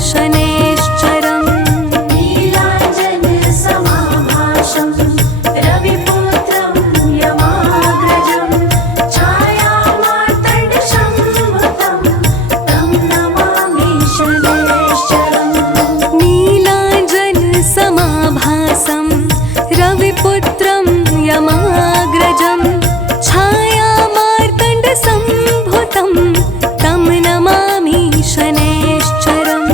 शनैश्चरम् नीलाञ्जनसमाभासं रविपुत्रं यमाग्रजं छायामार्तण्डसंभुतं तं नमामि शनैश्चरम् नीलाञ्जनसमाभासं रविपुत्रं यमाग्रजं छायामार्तण्डसंभुतं तं नमामि शनैश्चरम्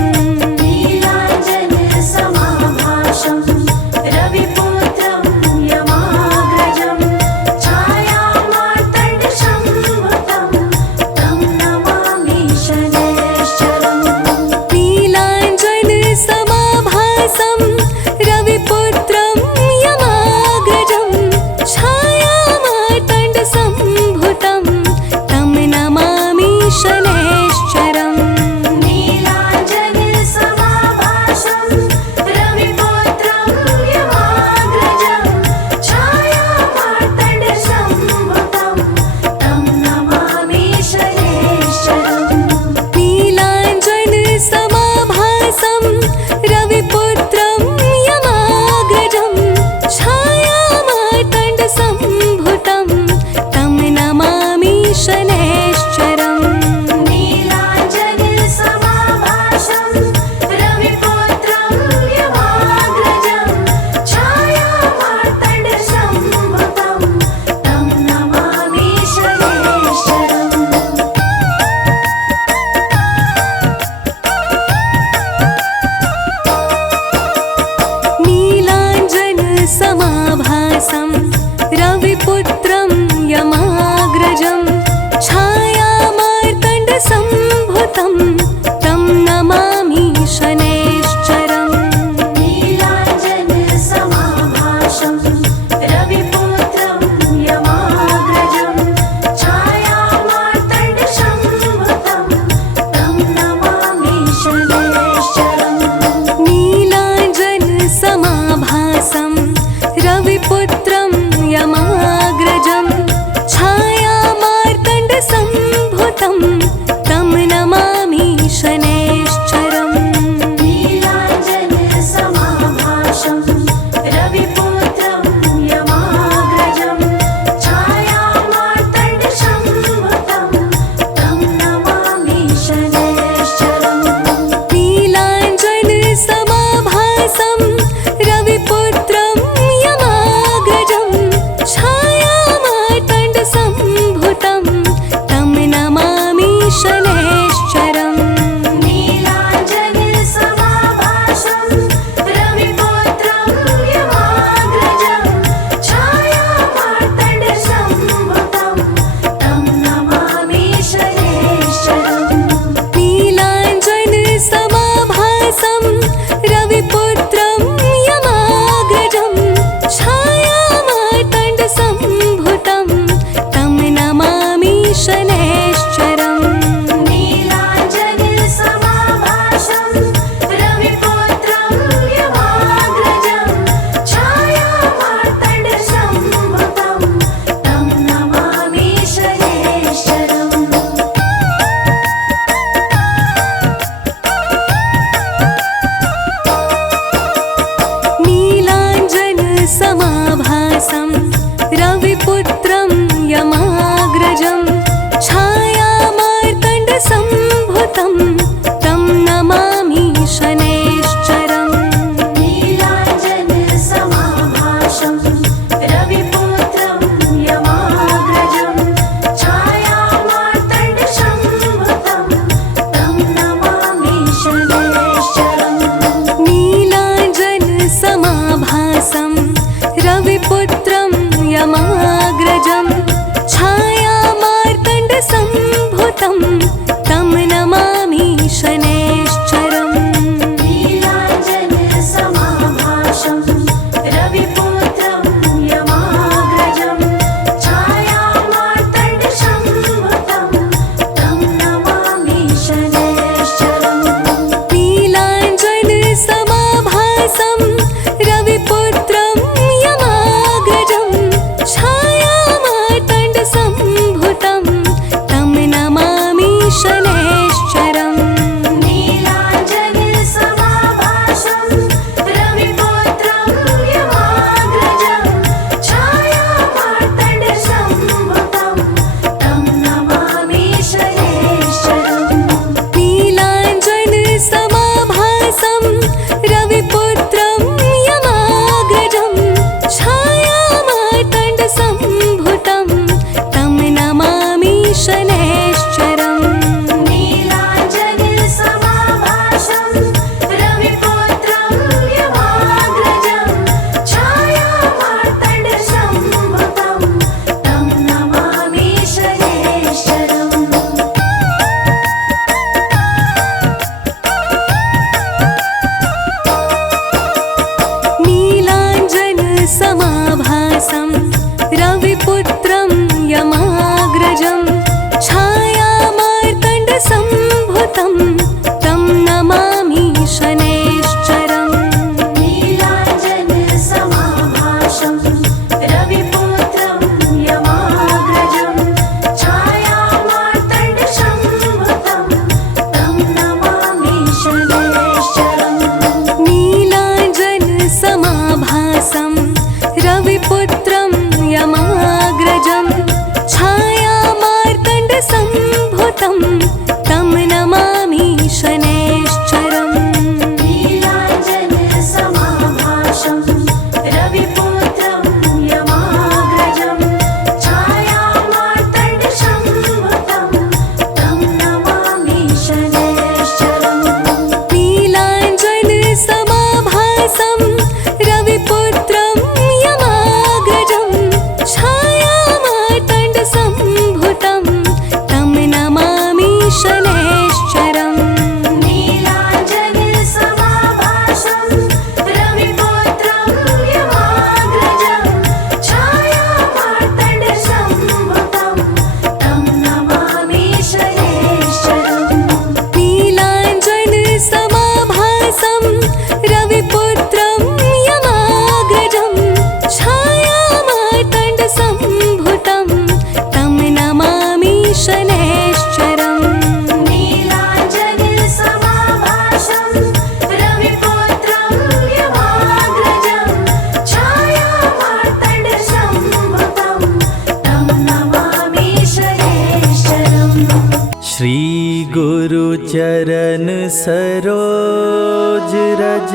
रोज रज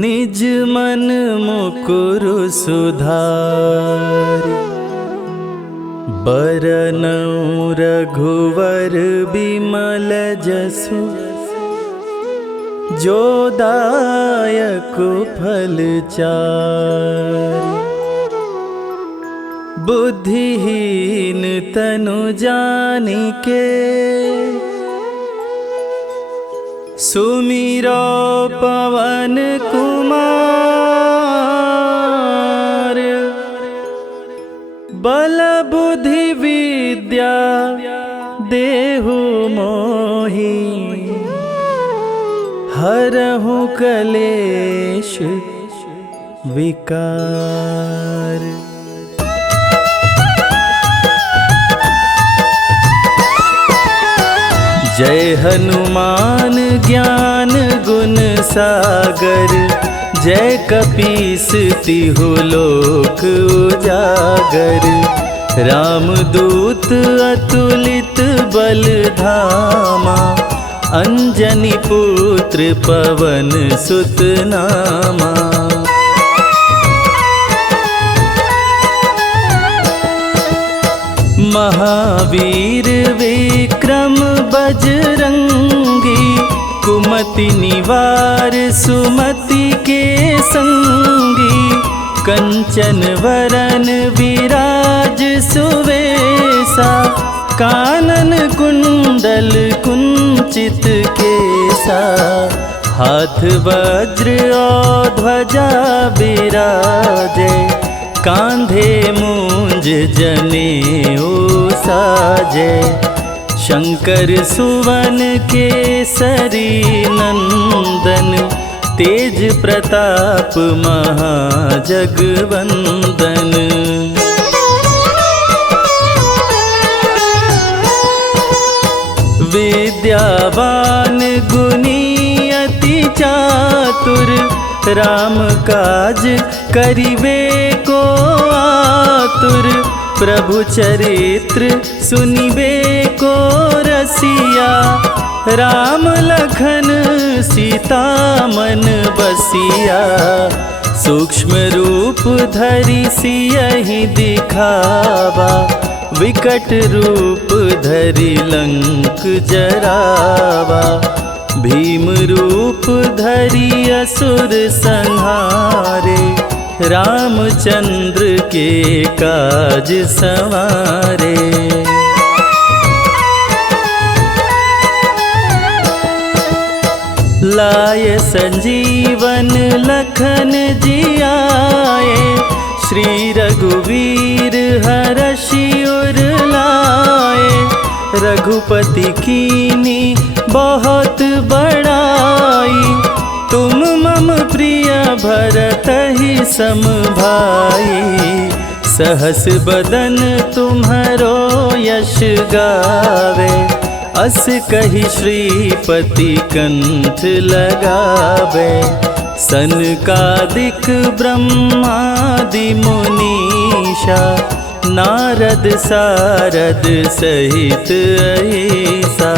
निज मन मुकुर सुधारि बरनउँ रघुवर बिमल जसु जो दायक फल चारि बुद्धिहीन तनु जानिके सुमिरो पवन कुमार बल बुद्धि विद्या देहु मोहि हरहु कलेश विकार। जय हनुमान ज्ञान गुण सागर जय कपीस तिहु लोक उजागर रामदूत अतुलित बल धामा अंजनी पुत्र पवन सुत नामा। महावीर विक्रम बजरंगी कुमति निवार सुमति के संगी कंचन वरन विराज सुवेसा कानन कुंडल कुंचित केसा हाथ वज्र और ध्वजा बिराजे कांधे मूंज जनेऊ साजे शंकर सुवन केसरी नंदन तेज प्रताप महाजगवंदन। विद्यावान गुणी अति चातुर राम काज करिबे को आतुर प्रभु चरित्र सुनिबे को रसिया राम लखन सीता मन बसिया सूक्ष्म रूप धरि सियहि दिखावा विकट रूप धरि लंक जरावा भीम रूप धरि असुर संहारे रामचंद्र के काज संवारे। लाय संजीवन लखन जियाए श्री रघुवीर हरषि उर लाए रघुपति कीनी बहुत बड़ाई तुम मम प्रिय भरतहि सम भाई सहस बदन तुम्हरो यश गावे अस कहि श्रीपति कंठ लगावे सनकादिक ब्रह्मादि मुनीषा नारद सारद सहित ऐसा।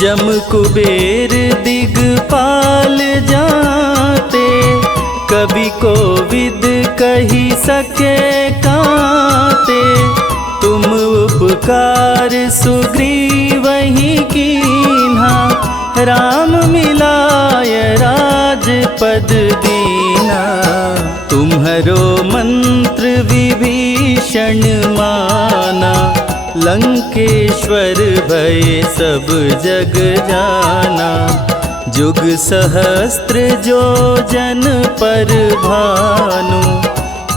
जम कुबेर दिगपाल जाते कवि कोविद कही सके काते तुम उपकार सुग्रीवहि कीन्हा राम मिलाय राजपद दीना तुम्हरो मंत्र विभीषण माना लंकेश्वर भय सब जग जाना जुग सहस्त्र जो जन पर भानु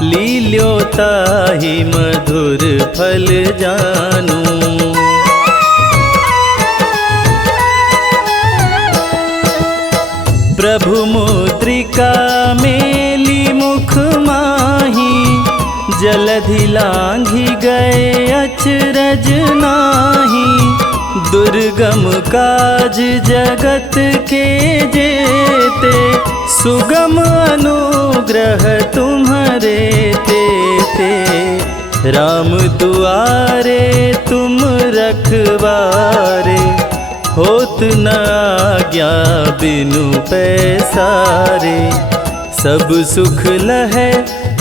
लील्योताहि मधुर फल जानू। प्रभु मुद्रिका मेली मुख माही जलधि लांघि गए अचरज नाही दुर्गम काज जगत के जेते सुगम अनुग्रह तुम्हारे तेते राम दुआरे तुम रखवारे, होत न आज्ञा बिनु पैसारे। सब सुख लहै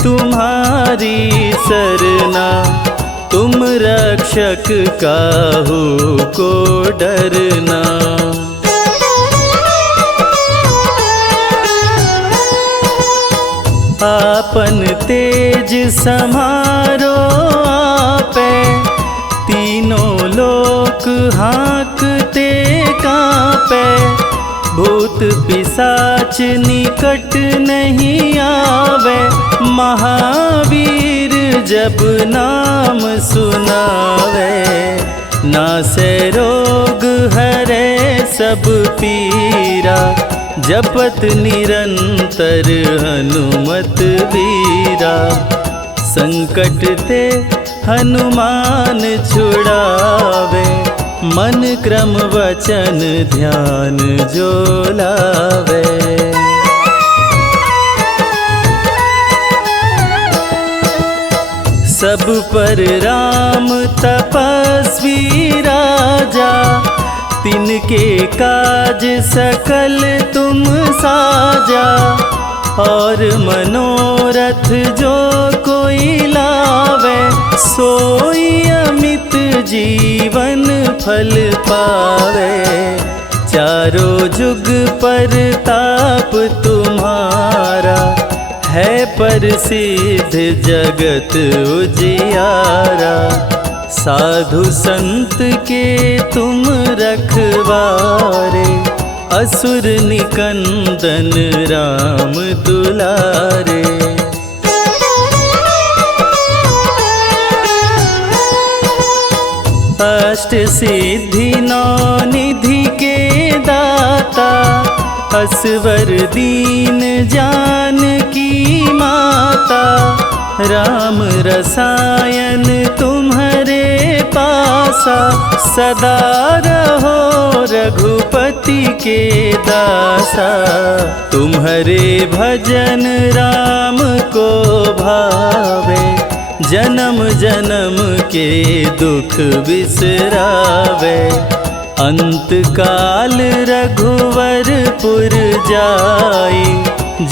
तुम्हारी सरना, तुम रक्षक काहू को डरना। आपन तेज समारो आपे, तीनों लोक हाँकते कांपे। भूत पिशाच निकट नहीं आवे, महावीर जब नाम सुनावे। नासे रोग हरे सब पीरा, जपत निरंतर हनुमत वीरा। संकट ते हनुमान छुड़ावे, मन क्रम वचन ध्यान जो लावे। सब पर राम तपस्वी राजा, तिनके काज सकल तुम साजा। और मनोरथ जो कोई लावे, सोई अमित जीवन फल पावे। चारों जुग पर ताप तुम्हारा, है प्रसिद्ध जगत उजियारा। साधु संत के तुम रखवारे, असुर निकंदन राम दुलारे। अष्ट सिद्धि नौ निधि के दाता, असवर दीन जानकी माता। राम रसायन तुम्हारे पासा, सदा रहो रघुपति के दासा। तुम्हारे भजन राम को भावे, जन्म जन्म के दुख बिसरावे। अंत काल रघुवरपुर जाई,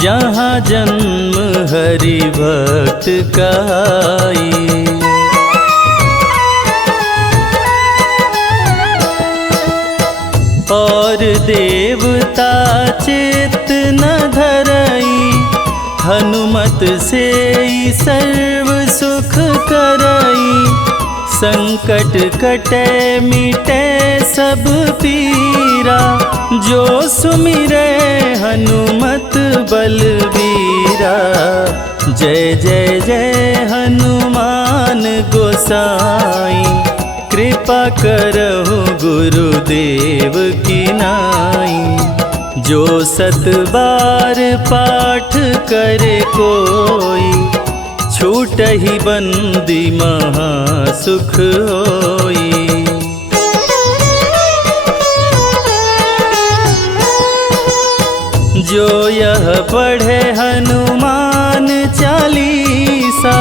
जहाँ जन्म हरि भक्त कहाई। और देवता चित्त न धरई, हनुमत से सर्व सुख करई। संकट कटे मिटे सब पीरा, जो सुमिरे हनुमत बलबीरा। जय जय जय हनुमान गोसाई, कृपा करहु गुरुदेव की नाई। जो सत बार पाठ करे कोई, छूटहि बंदी महा सुख होई। जो यह पढ़े हनुमान चालीसा,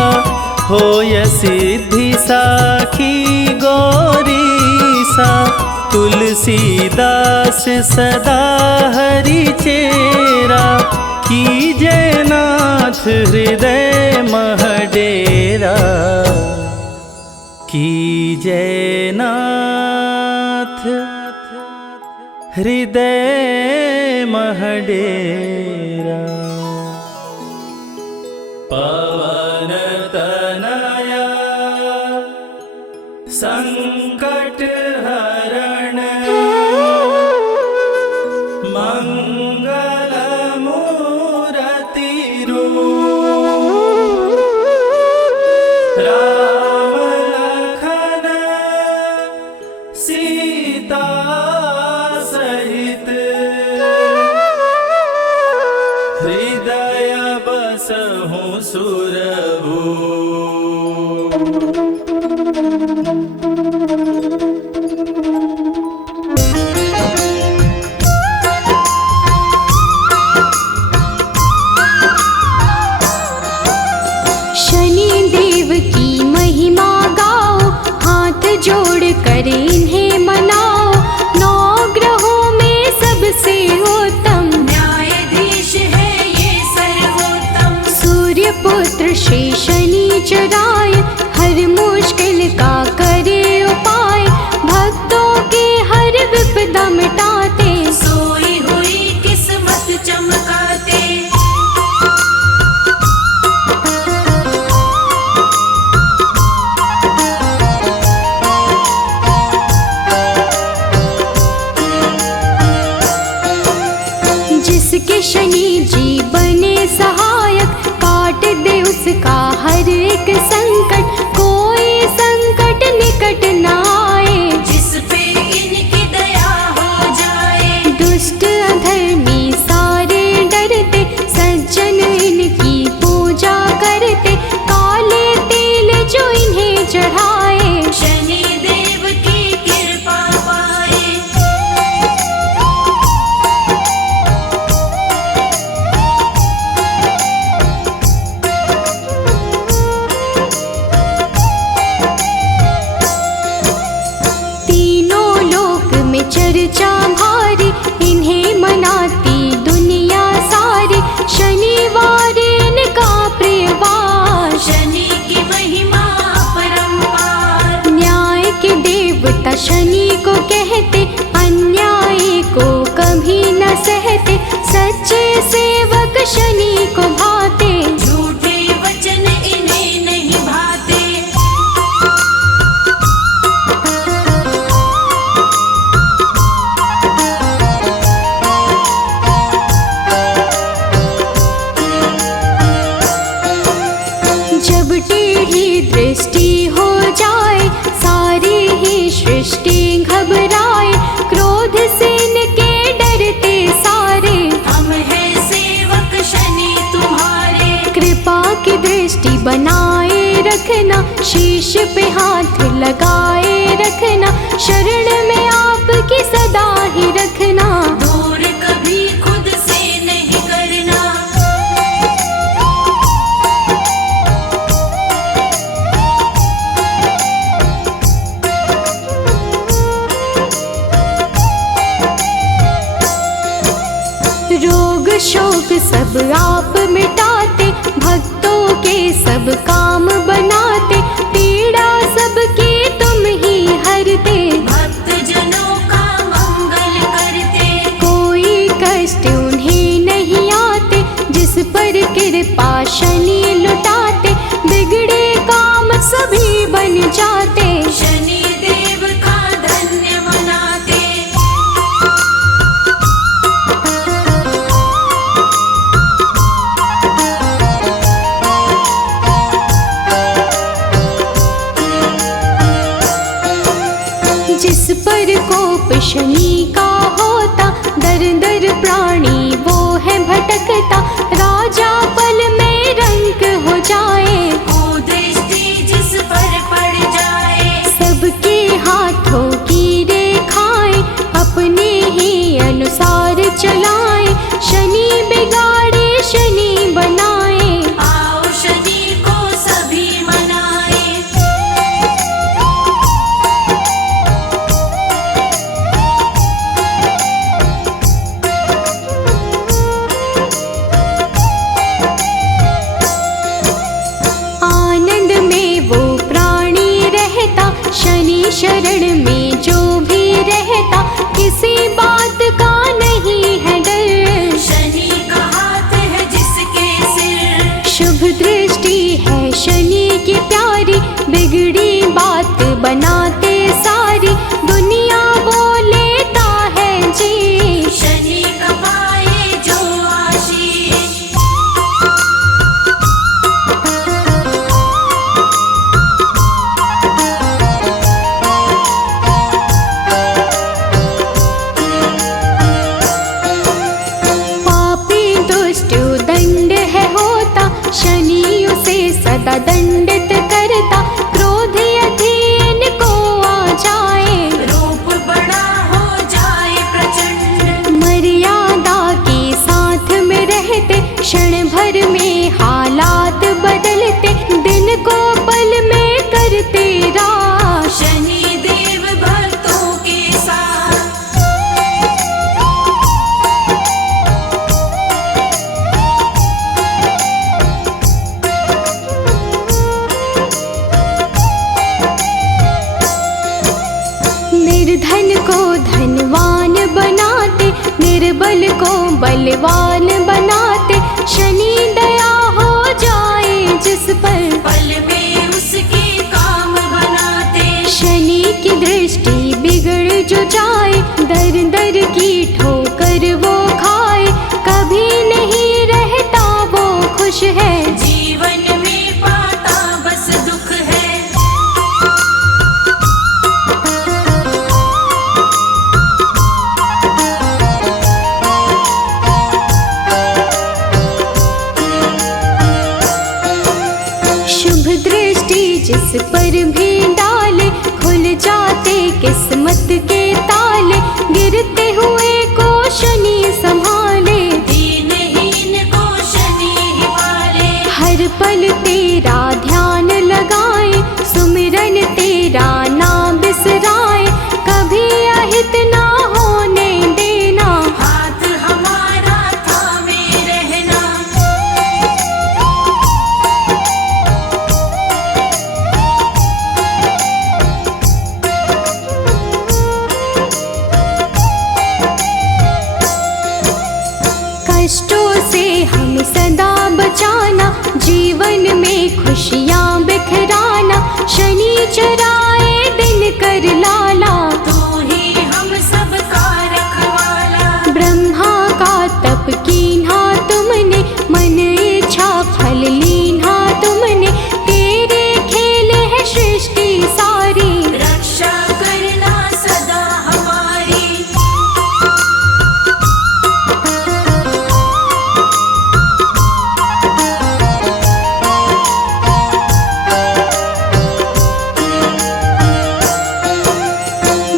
होय सिद्धि साखी गौरीसा। तुलसीदास सदा हरि चेरा, कीजय नाथ हृदय मह डेरा। कीजय नाथ हृदय मह डेरा। पवन तनया संकट हरण, मंगल मूरति रूप। राम लखन सीता सहित, हृदय बसहु सुरभूप। कर इन्हें मनाओ, नौ ग्रहों में सबसे उत्तम न्यायाधीश है ये सर्वोत्तम। सूर्य पुत्र श्री शनिचराय, हर मुश्किल का करे उपाय, भक्तों के हर विपदा मिटाते, सोई हुई किस्मत चमकाते। जिसके शनि जी बने सहायक, काट दे उसका हर एक संकट, कोई संकट निकट न आए, जिस पे इनकी दया हो जाए। दुष्ट अधर्मी सारे डरते, सज्जन इनकी पूजा करते, काले तेल जो इन्हें चढ़ाए, शनि देव की कृपा पाए। तीनों लोक में चर्चा भारी, इन्हें मनाती दुनिया सारी, शनिवार इनका प्रियवार, शनि की महिमा अपरंपार। न्याय के देवता शनि को कहते, अन्याय को कभी न सहते, सच्चे सेवक शनि को भाते, झूठे वचन इन्हें नहीं भाते। जब टेढ़ी दृष्टि हो जाए, सारी ही सृष्टि घबराए, क्रोध से इनके डरते सारे, हम हैं सेवक शनि तुम्हारे। कृपा की दृष्टि बनाए रखना, शीश पे हाथ लगाए रखना, शरण में आपकी सदा ही रखना, दूर कभी खुद से नहीं करना। रोग शोक सब आप मिटाते, भक्तों के सब काम बनाते, पीड़ा सबकी तुम ही हरते, भक्त जनों का मंगल करते। कोई कष्ट उन्हें नहीं आते, जिस पर कृपा शनि लुटाते, बिगड़े काम सभी बन जाते, शनि देव का धन्य मनाते। जिस पर कोप शनि का होता, दर दर प्राणी वो है भटकता, राजा पल में रंक हो जाए, कुदृष्टि जिस पर पड़ जाए। सबके हाथों की रेखाएं अपने ही अनुसार चलाए, शनि बिगाड़े शनि बनाए, आओ शनि को सभी मनाए। आनंद में वो प्राणी रहता, शनि शरण में जो भी रहता, किसी बात का नहीं है डर, शनि का हाथ है जिसके सिर। शुभ दृष्टि है शनि की प्यारी, बिगड़ी बात बनाते सारी, दुनिया वो लेता है जी, शनि का पाए जो आशीष। धनवान बनाते, निर्बल को बलवान बनाते। शनि दया हो जाए जिस पर, पल में उसके काम बनाते। शनि की दृष्टि बिगड़ जो जाए, दर दर की ठोकर वो खाए। कभी नहीं रहता वो खुश है, जीवन में पाता बस दुख है। शुभ दृष्टि जिस पर भी डाले, खुल जाते किस्मत के ताले। गिरते हुए को शनि संभाले, दीनहीन को शनि ही पाले। हर पल तेरा ध्यान लगाए, सुमिरन तेरा ना बिसराए। कभी अहित ना होने देना, हाथ हमारा थामे रहना। कष्टों से हम सदा बचाना, जीवन में खुशियाँ बिखराना। शनि चराए दिन कर लाला, तू ही हम सबका रखवाला। ब्रह्मा का तप कीन्हा तुमने, मन इच्छा फल लीन्हा तुमने। तेरे खेल है सृष्टि सारी, रक्षा करना सदा हमारी।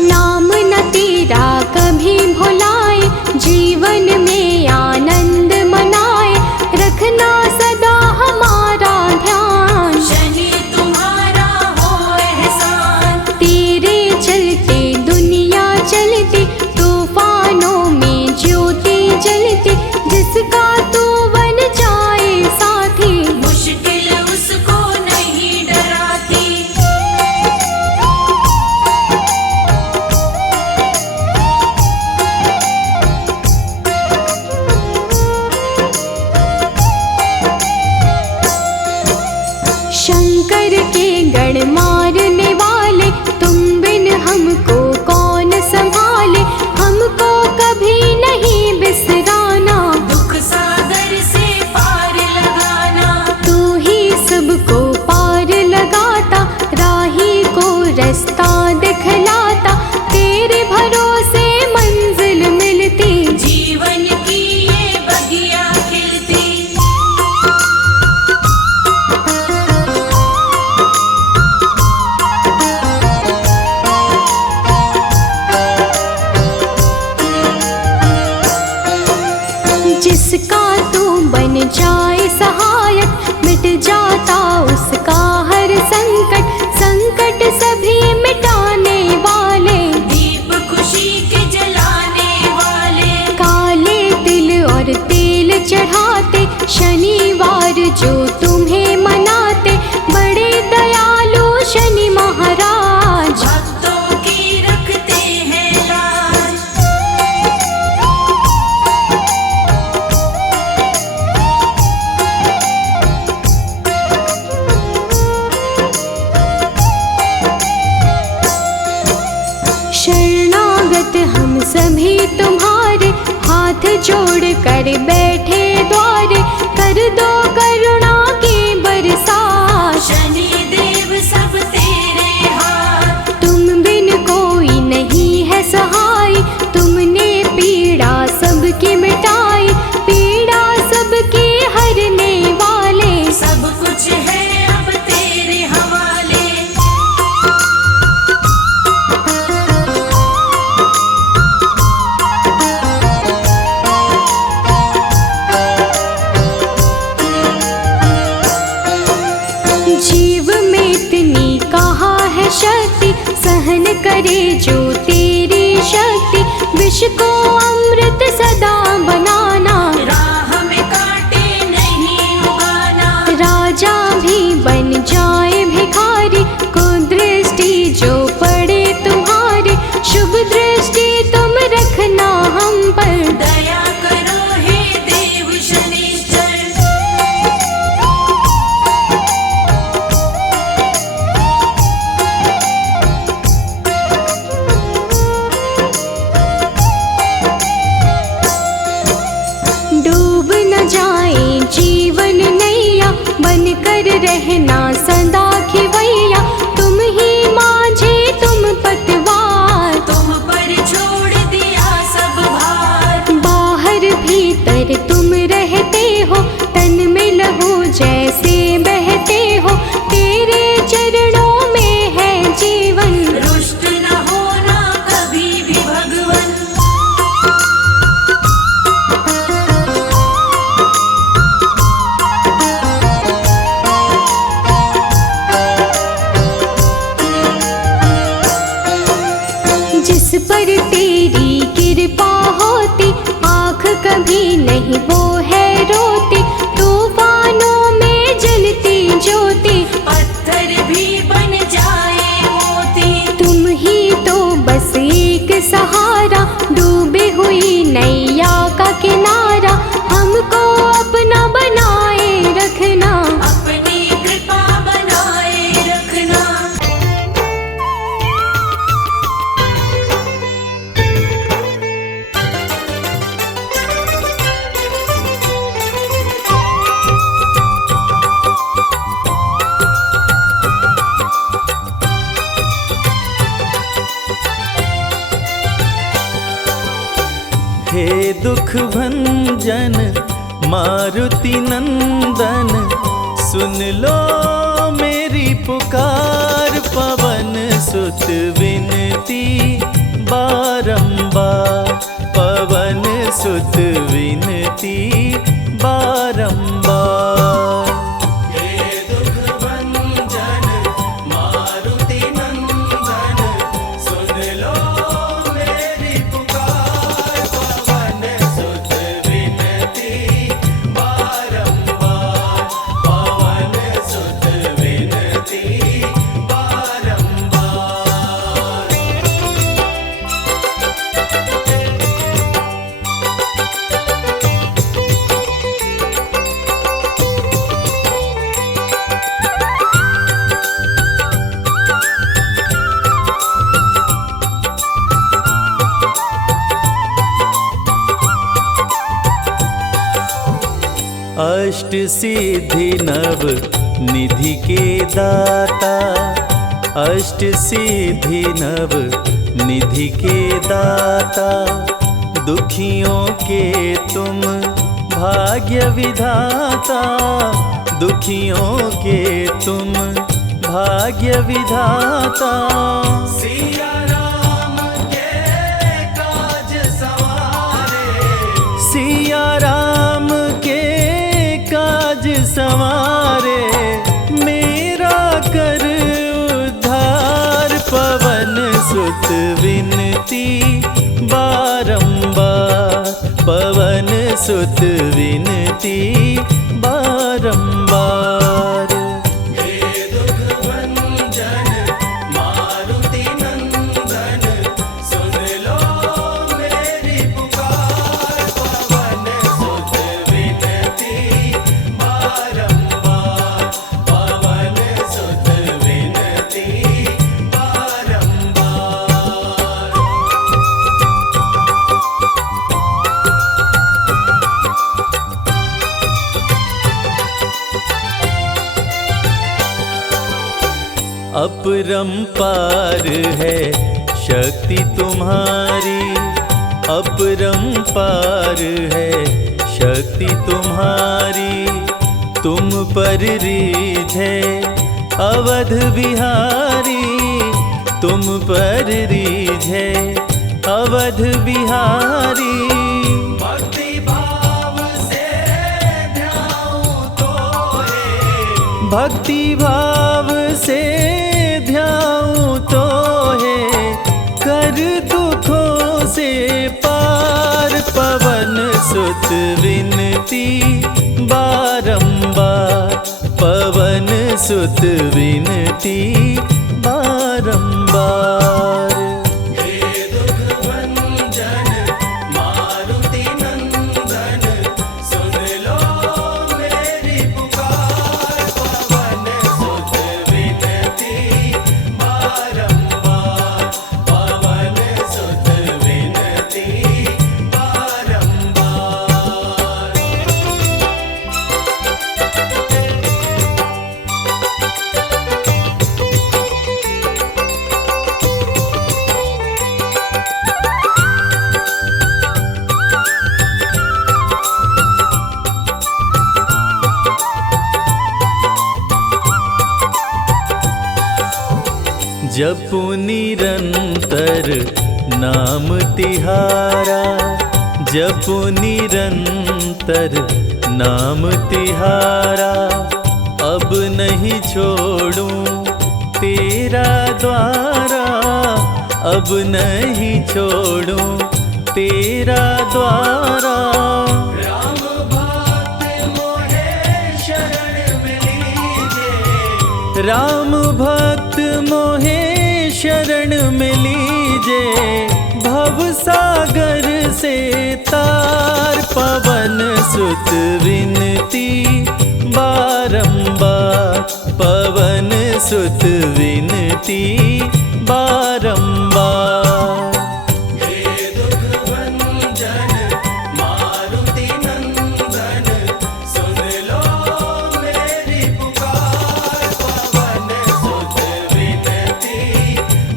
नाम न तेरा कभी भुलाए, जीवन में आनंद मनाए। रखना सदा हमारा ध्यान, शनि तुम्हारा हो एहसान। तेरे चलते दुनिया चलती, तूफानों में ज्योति जलती। जिसका तू बन जाए साथी, मुश्किल उसको नहीं डराती। शंकर के गण मारने वाले, तुम बिन हमको कौन संभाले। हमको कभी नहीं बिसराना, दुख सागर से पार लगाना। तू ही सबको पार लगाता, राही को रास्ता दिखलाता। तेरे भरोसे मंजिल मिलती, जीवन की ये बगिया खिलती। जिसका तू बन जाए सहायक, मिट जाता उसका हर संकट। संकट सभी मिटाने वाले, दीप खुशी के जलाने वाले। काले तिल और तेल चढ़ाते, शनिवार जो तुम्हें मनाते। बड़े दयालु शनि महाराज, भक्तों की रखते हैं लाज। शरणागत हम सभी तुम्हारे, हाथ जोड़ कर बैठे द्वारे। कर दो करुणा की बरसात, शनि देव सब तेरे हाथ। तुम बिन कोई नहीं है सहाय। तुमने पीड़ा सबकी मिटाई, पीड़ा सबकी हरने वाले। सब कुछ है अब तेरे हवाले। जीव में इतनी कहाँ है शक्ति, सहन करे जो तेरी शक्ति। विष को अमृत सदा बनाना, राह में कांटे नहीं उगाना। राजा भी बन जाए भिखारी, को दृष्टि जो पड़े तुम्हारे। शुभ दृष्टि तुम जिस पर तेरी कृपा होती, आँख कभी नहीं वो है रोती। तूफानों में जलती ज्योति, पत्थर भी बन जाए मोती। तुम ही तो बस एक सहारा, डूबी हुई नैया का किनारा। हमको अपना बनाए रखना, अपनी कृपा बनाए रखना। हे दुख भंजन मारुति नंदन, सुन लो मेरी पुकार। पवन सुत विनती बारंबार, पवन सुत विनती बारंबार। हे दुख भंजन मारुति नंदन, सुन लो मेरी पुकार। पवन सुत विनती बारंबार, पवन सुत विनती बारंबार। अष्ट सिद्धि नव निधि के दाता, अष्ट सिद्धि नव निधि के दाता। दुखियों के तुम भाग्य विधाता, दुखियों के तुम भाग्य विधाता। सिया राम के काज सवारे, सिया राम के काज सवारे। मेरा कर उद्धार, पवन सुत विनती बारंबार, पवन सुत विनती बारंबार। हे दुख भंजन मारुति नंदन, सुन लो मेरी पुकार। पवन सुत विनती बारंबार, पवन सुत विनती बारंबार। अपरंपार है शक्ति तुम्हारी, अपरंपार है शक्ति तुम्हारी। तुम पर रीझे अवध बिहारी, तुम पर रीझे अवध बिहारी। भक्ति भाव से ध्याऊं तो है, भक्ति भाव से ध्याऊं तो है। कर दुखों से पार, पवन सुत विनती बारंबार, पवन सुत विनती बारंबार। हे दुख भंजन मारुति नंदन, सुन लो मेरी पुकार। पवन सुत विनती बारंबार, पवन सुत विनती बारंबार। जपु निरंतर नाम तिहारा, जपु निरंतर नाम तिहारा। अब नहीं छोड़ूं तेरा द्वारा, अब नहीं छोड़ूं तेरा द्वारा। राम भक्त मोहे शरण में लीजे, राम भक्त मोहे शरण में लीजे, भव सागर से तार पवन सुत विनती बारंबार, पवन सुत विनती बारंबार। हे दुख भंजन मारुति नंदन, सुन लो मेरी पुकार, पवन सुत विनती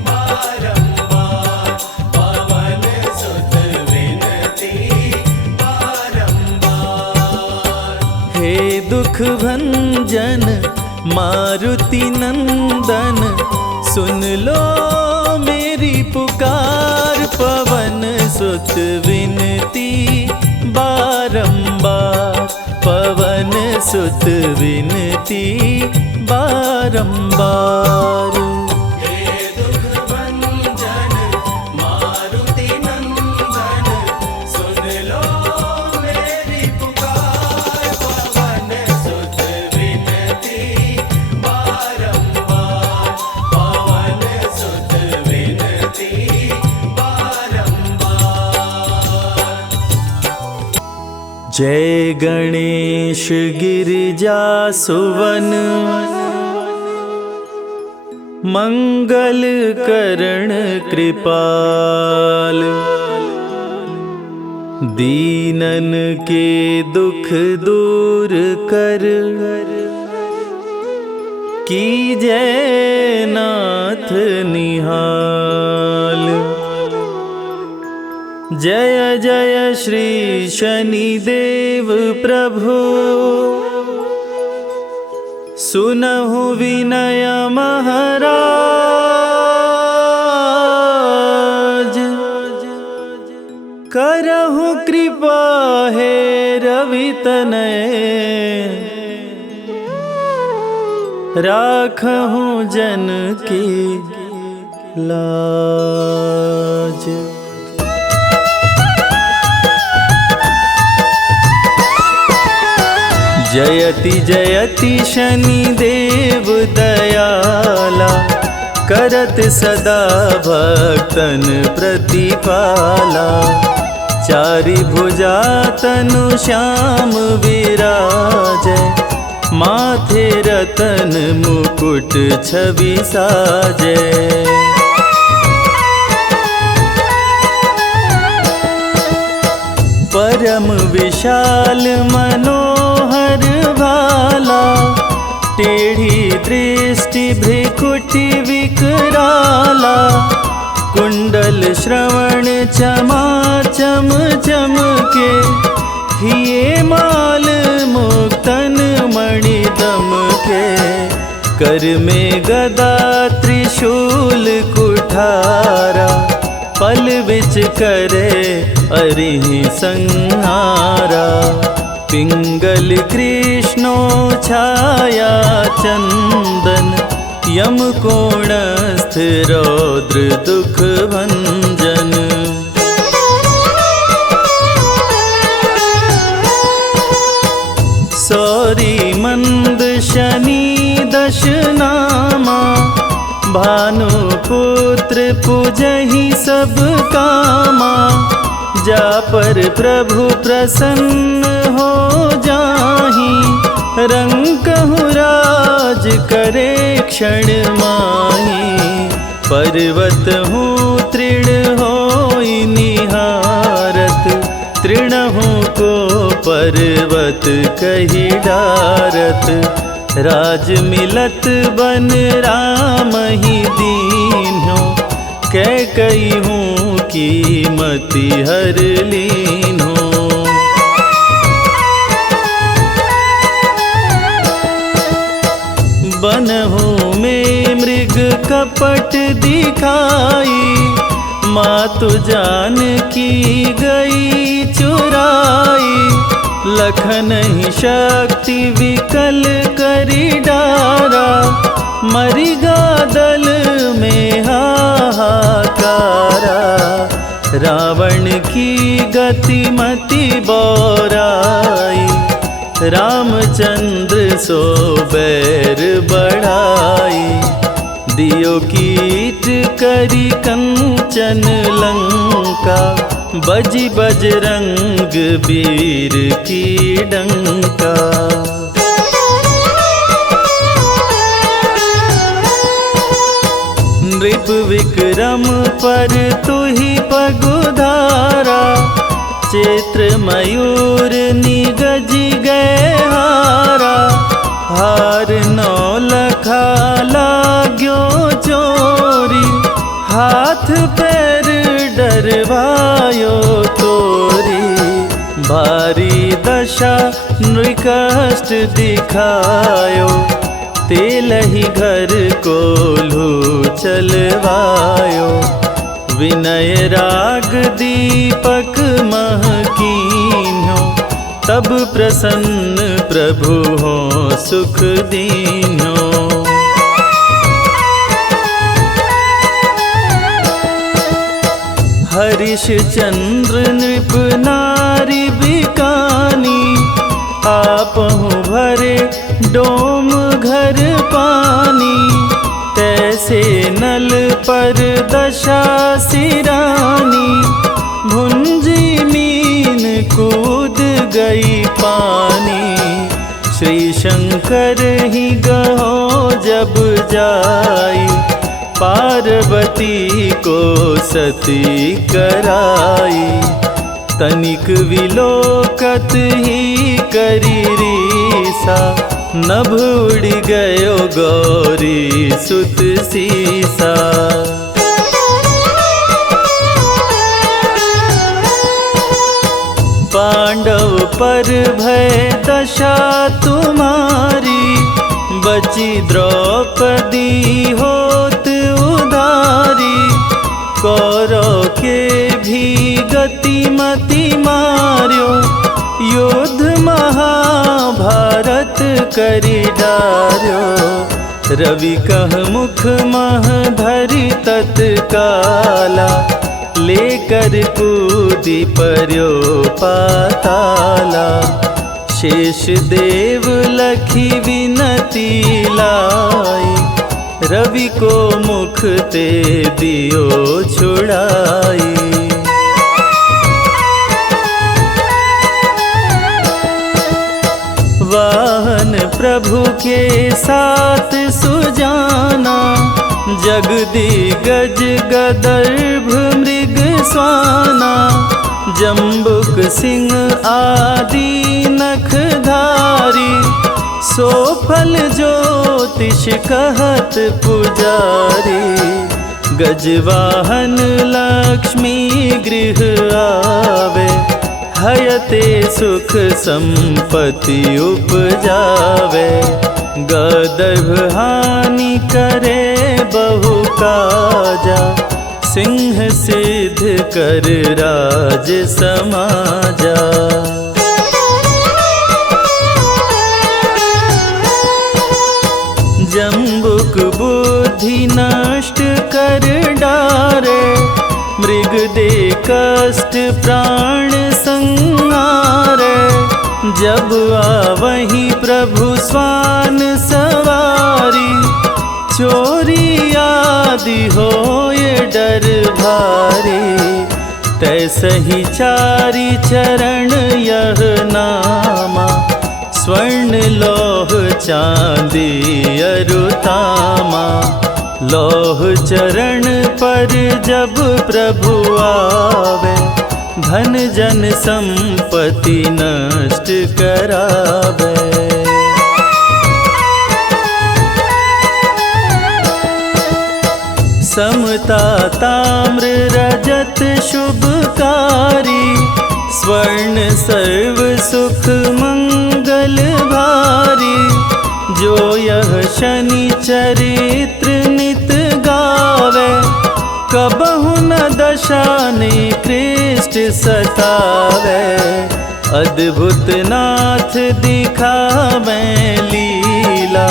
बारंबार, पवन सुत विनती बारंबार। हे दुख भंजन मारुति नंदन, सुन लो मेरी पुकार, पवन सुत विनती बारंबार, पवन सुत विनती बारंबार। हे दुख भंजन मारुति नंदन, सुन लो मेरी पुकार, पवन सुत विनती बारंबार, पवन सुत विनती बारंबार। जय गणेश गिरिजा सुवन, मंगल करण कृपाल, दीनन के दुख दूर कर, कीजै नाथ निहाल। जय जय श्री शनिदेव प्रभु, सुनहु विनय महाराज, करहु कृपा हे रवि तनय, राखहु जन की लाज। जयति जयति शनिदेव दयाला, करत सदा भक्तन प्रतिपाला। चारि भुजा तनु श्याम विराजै, माथे रतन मुकुट छवि साजै। परम विशाल मनोहर भाला, टेढ़ी दृष्टि भ्रिकुटि विकराला। कुंडल श्रवण चमाचम चमके, हिये माल मुक्तन मणि दमके। कर में गदा त्रिशूल कुठारा, पल बिच करे अरिहि संहारा। पिंगल कृष्णो छाया चंदन, यम कोणस्थ रौद्र दुख भंजन। सौरी मंद शनि दश नामा, भानुपुत्र पूजहि सब कामा। जा पर प्रभु प्रसन्न हो जाहि, रंकहु राज करे क्षण माहि। पर्वत हूँ तृण होई निहारत, तृणहु को पर्वत कहि डारत। राज मिलत बन राम ही दीन्हो, कैकई हूँ कीमति हर लीन्हो। बनहु में मृग कपट दिखाई, मातु जानकी गई चुराई। लखन ही शक्ति विकल करी डारा, मरिगा दल में हाहाकार। की गतिमति बौराई, रामचंद्र सो बैर बढ़ाई। दियो कीट करी कंचन लंका, बजी बजरंग वीर की डंका। नृप विक्रम पर तुहि पगुधारा, चैत्र मयूर निगजी गए हारा। हार नौ लखा लाग्यो चोरी, हाथ पैर डरवायो तोरी। भारी दशा नृकष्ट दिखायो, तेलहि घर कोल्हू चलवायो। विनय राग दीपक महकीन्यो, तब प्रसन्न प्रभु हो सुख दीन्यो। हरिश्चंद्र नृप नारी बिकानी, आपहु भरे डोम घर पानी। तैसे नल पर दशा सिरानी, भुंजी मीन कूद गई पानी। श्री शंकर ही गहो जब जाई, पार्वती को सती कराई। तनिक विलोकत ही करी रीसा, नभ उड़ गयो गौरी सुत सीसा। पांडव पर भय दशा तुम्हारी, बची द्रौपदी होत उधारी। कौरव के भी गतिमति मार्यो, युद्ध महाभारत करी डार्यो। रवि कह मुख मह धरि तत्काला, लेकर कूदी पर्यो पाताला। शेष देव लखी विनती लाई, रवि को मुख ते दियो छुड़ाई। वाहन प्रभु के साथ सुजाना, जगदिगज गदर्भ मृग स्वाना। जम्बुक सिंह आदि नखधारी, सो फल ज्योतिष कहत पुजारी। गजवाहन लक्ष्मी गृह आवे, हयते सुख संपत्ति उपजावे। गदर्भ हानि करे बहु काजा, सिंह सिद्ध कर राज समाजा। जम्बुक बुद्धि नष्ट कर डारे, मृग दे कष्ट प्राण संहारे। जब आवहीं प्रभु स्वान सवारी, चोरी आदि होए डर भारी। तैसहि चारि चरण यह नामा, स्वर्ण लौह चांदी अरुतामा। लौह चरण पर जब प्रभु आवे, धन जन संपत्ति नष्ट करावे। समता ताम्र रजत शुभकारी, स्वर्ण सर्व सुख मंगल भारी। जो यह शनि चरित्र नित गावे, कबहु न दशा निकृष्ट सतावे। अद्भुत नाथ दिखावे लीला,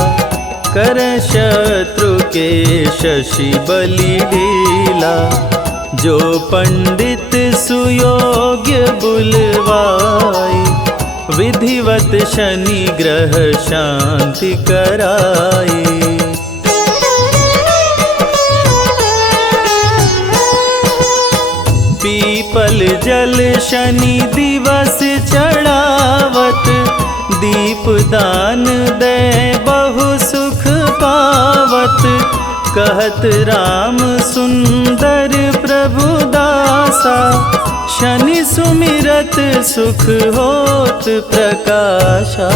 कर शत्रु के शशि बलि ढीला। जो पंडित सुयोग्य बुलवाई, विधिवत शनि ग्रह शांति कराई। पीपल जल शनि दिवस चढ़ावत, दीप दान दे बहु सुख पावत। कहत राम सुंदर प्रभु दासा, शनि सुमिरत सुख होत प्रकाशा।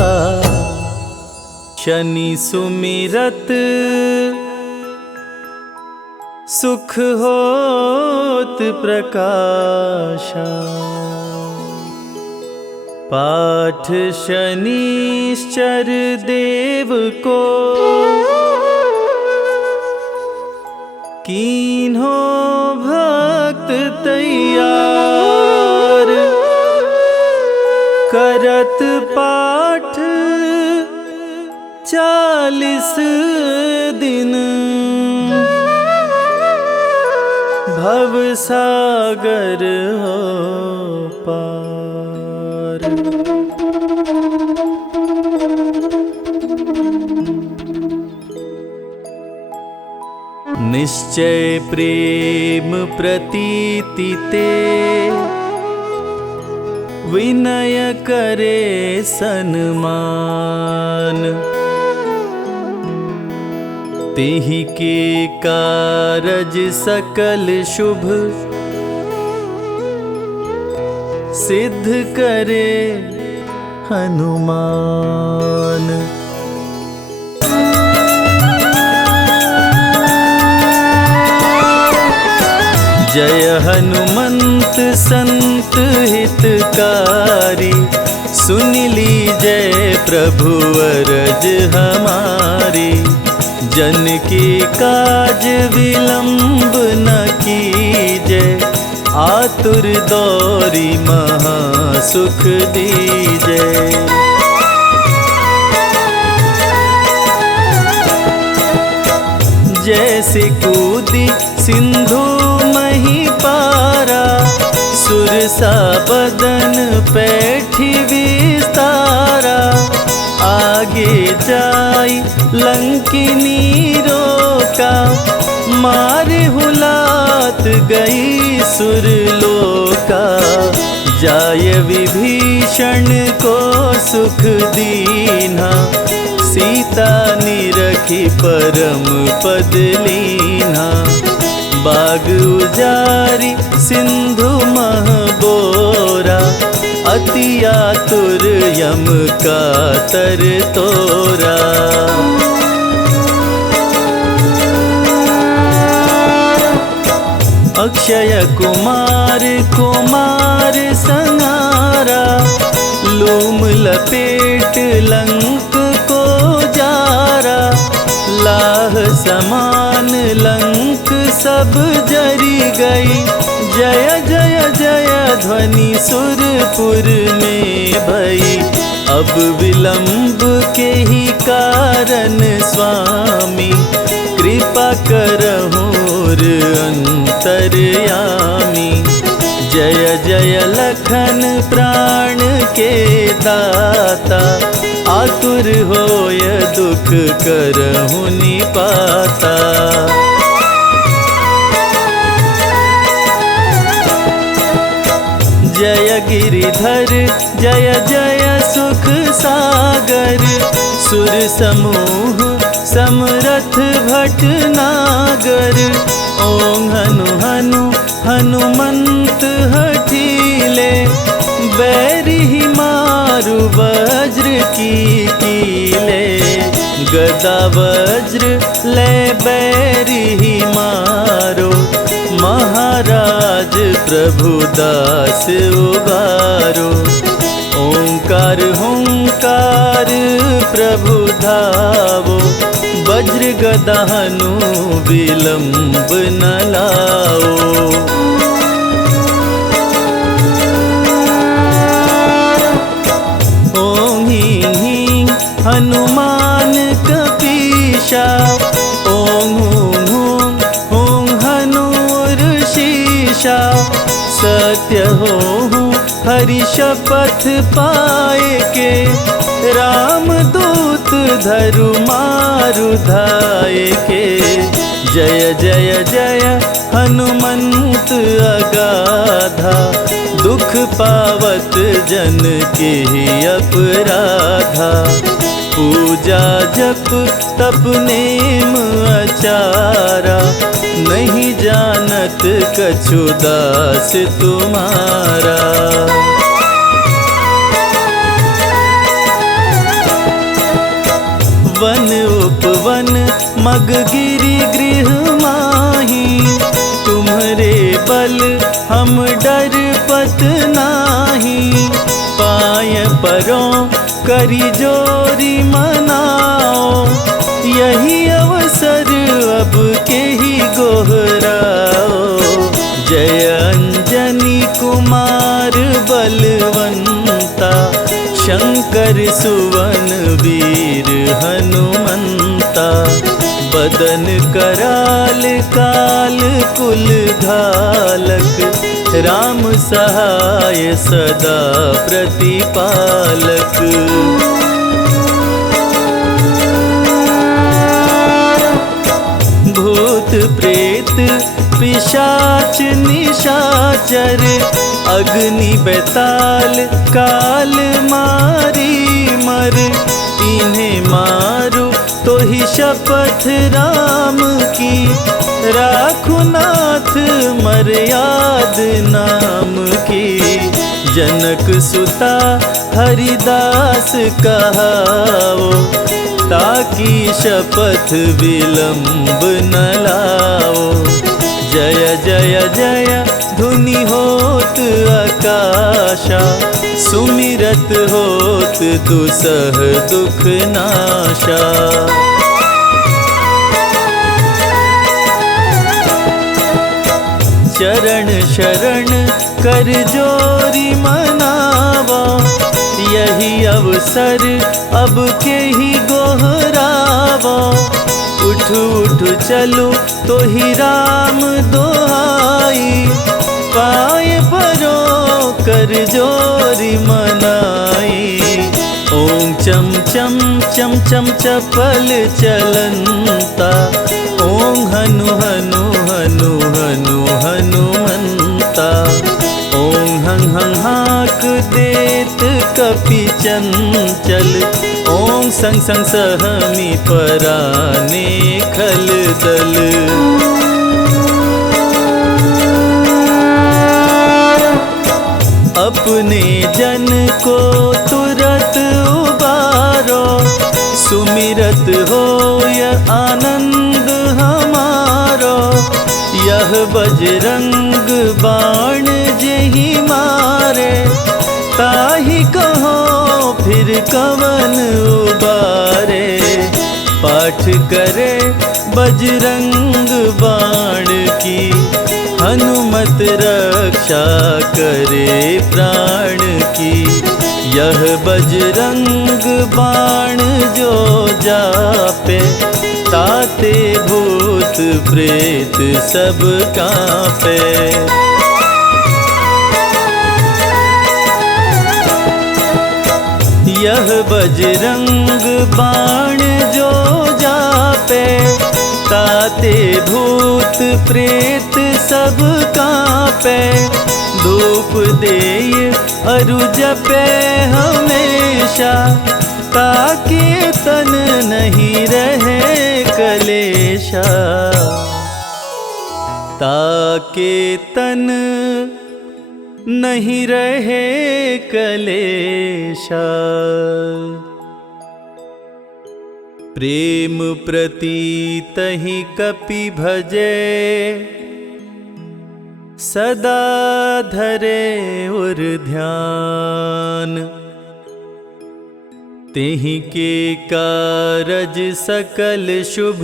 शनि सुमिरत सुख होत प्रकाशा। पाठ शनिश्चर देव को, कीन्हो भक्त तैयार। करत पाठ 40 दिन, भव सागर हो पार। निश्चय प्रेम प्रतीति ते, विनय करे सन्मान। तेहि के कारज सकल शुभ, सिद्ध करे हनुमान। जय हनुमंत संत हितकारी, सुन लीजय प्रभु अरज हमारी। जन की काज विलंब न कीजय, आतुर दौरी महा सुख दीजय। जैसे कूदी सिंधु मही पारा, सुरसा बदन पैठी विस्तारा। आगे जाई लंकिनी रोका, मारे हुलात गई सुरलोका। जाय विभीषण को सुख दीना, सीता निरखी परम पद लीना। बाग उजारी सिंधु मह बोरा, अति आतुर यम का तर तोरा। अक्षय कुमार कुमार संहारा, लूम लपेट लंक को जारा। लाह समान लंक सब जरी गई, जय जय जय ध्वनि सुरपुर में भई। अब विलंब के ही कारण स्वामी, कृपा करहुर अंतर्यामी। जय जय लखन प्राण के दाता, आतुर होय दुख करहु निपाता। जय गिरिधर जय जय सुख सागर, सुर समूह समरथ भटनागर। ओं हनु हनु हनुमंत हठीले, बैरी मारु वज्र की कीले। गदा वज्र ले बैरी मारो, महाराज प्रभु दास उबारो। ओंकार हुंकार प्रभु धावो, वज्र गदा हनु विलंब न लाओ। ओं हीं हीं हनुमान कपीशा, ओं हूं हूं हूं हनुर शीशा। ईशा सत्य होहूँ हरि शपथ पाए के राम दूत धरु मारु धाये के जय जय जय हनुमंत अगाधा दुख पावत जन के अपराधा पूजा जप तप नेम आचारा नहीं जानत कछु दास तुम्हारा। वन उपवन मग गिरि गृह माही तुम्हरे बल हम डर पत नाही पाय परों करी जोरी मनाओ यही अवसर अब के ही गोहराओ जय अंजनी कुमार बलवंता शंकर सुवन वीर हनुमंता बदन कराल काल कुल घालक राम सहाय सदा प्रतिपालक। भूत प्रेत पिशाच निशाचर अग्नि बेताल काल मारी मर इन्हें मारो तो ही शपथ राम की राखु नाथ मर्याद नाम की जनक सुता हरिदास कहाओ ताकि शपथ विलंब न लाओ जय जय जय धुनि होत आकाशा सुमिरत होत दुसह दुख नाशा। चरण शरण कर जोरी मनावा यही अवसर अब के ही गोहरावा उठ उठ चलो तो ही राम दोहाई पाए परो कर जोरी मनाई ओम चम चम चम चम चपल चलंता ओम हनु हनु हनु हनु हनुमंता ओम हं हं हाक देत कपि चंचल ओम संग संग सहमी पराने खल दल। अपने जन को तुरत उबारो सुमिरत होय आनंद हमारो यह बजरंग बाण जेहि मारे ताहि कहो फिर कवन उबारे पाठ करे बजरंग बाण की हनुमत रक्षा करे प्राण की यह बजरंग बाण जो जापे ताते भूत प्रेत सब कांपे। यह बजरंग बाण जो जापे ताते भूत प्रेत सब कांपे धूप देय अरु जपे हमेशा ताके तन नहीं रहे कलेशा ताके तन नहीं रहे कलेशा। प्रेम प्रतीत ही कपि भजे सदा धरे उर ध्यान तेहि के कारज सकल शुभ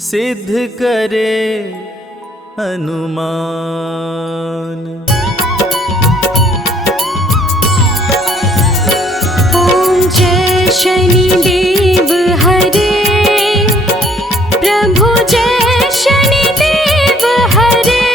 सिद्ध करे हनुमान। ओम जय शनि देव हरे प्रभु जय शनि देव हरे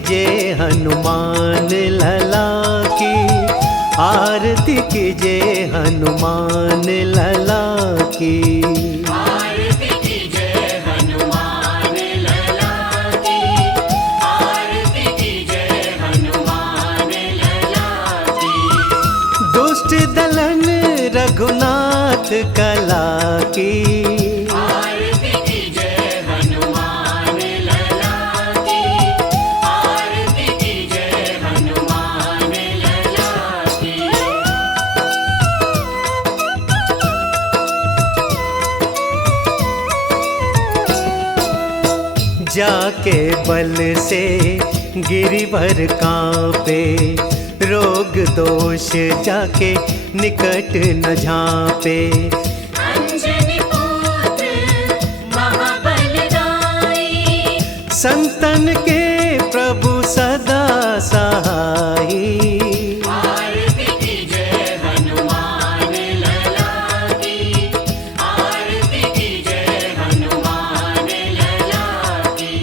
कीजिए हनुमान लला की, आरती कीजिए हनुमान लला की। आरती कीजिए हनुमान लला की, आरती कीजिए हनुमान लला की। दुष्ट दलन रघुनाथ कला की, आरती कीजिए हनुमान लला की, आरती कीजिए हनुमान लला की। जाके बल से गिरिवर कांपे, रोग दोष जाके निकट न झांपे। अंजनी पुत्र महाबलदाई, संतन के प्रभु सदा सहाई। आरती कीजिए हनुमान लला की, आरती कीजिए हनुमान लला की।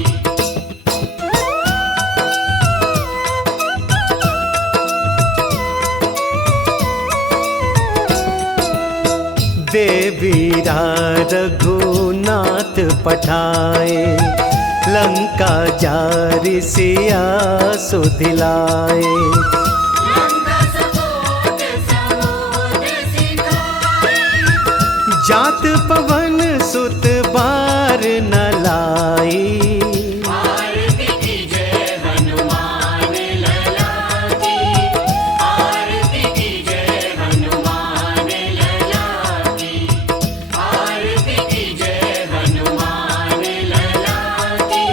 देवीरा रघुनाथ पठाए, लंका जारि सिया सुधिलाए। लंका सपोत समुद्र सिखाए, जात पवन सुत बार न लाई। आरती कीजिए हनुमान लला की, आरती कीजिए हनुमान लला की, आरती कीजिए हनुमान लला की,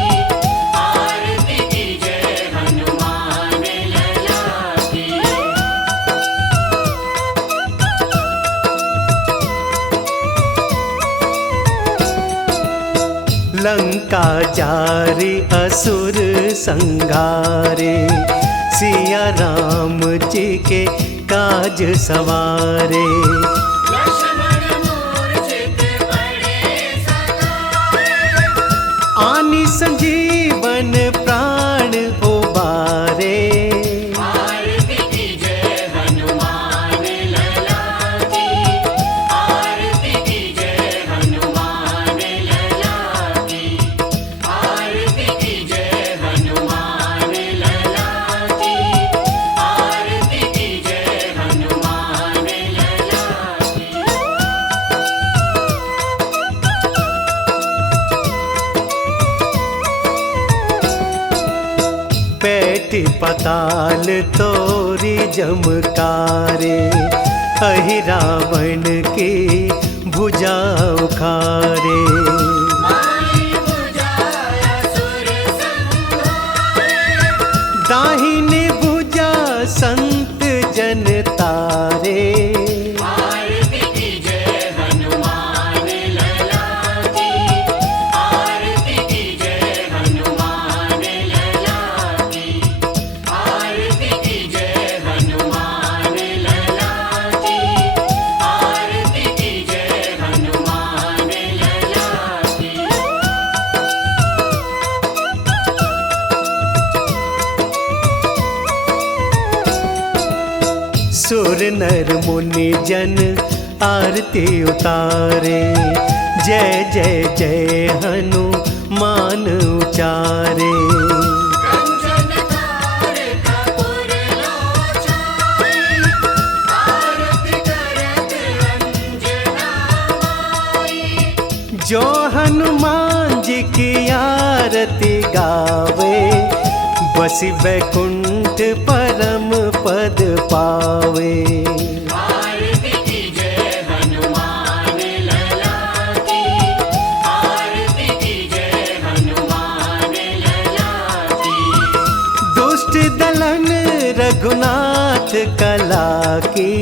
आरती कीजिए हनुमान लला की। लंका जारी असुर संगारे, सिया राम जी के काज सवारे। लक्ष्मण मूर्छित पड़े सकाए, आनी संजीवन प्राण उबारे। आरती कीजिए हनुमान लला की, आरती कीजिए हनुमान लला की, आरती कीजिए हनुमान लला की, आरती कीजिए हनुमान लला की। पैठ पताल तोरी जमकारे, अहि रावण की भुजा उखारे। माई बुझाया सुर संहारे, दाहिनी भुजा संत जन तारे। आरती कीजिए हनुमान लला की, आरती कीजिए हनुमान लला की, आरती कीजिए हनुमान लला की, आरती कीजिए हनुमान लला की। सुर नर मुनि जन आरती उतारे, जय जय जय हनुमान उचारे। कंचन थार कपूर लोचन, आरती करत अंजना माई। जो हनुमान जी की आरती गावे, बसी वैकुंठ परम पद पावे। आरती कीजिए हनुमान लला की, आरती कीजिए हनुमान लला की। दुष्ट दलन रघुनाथ कला की,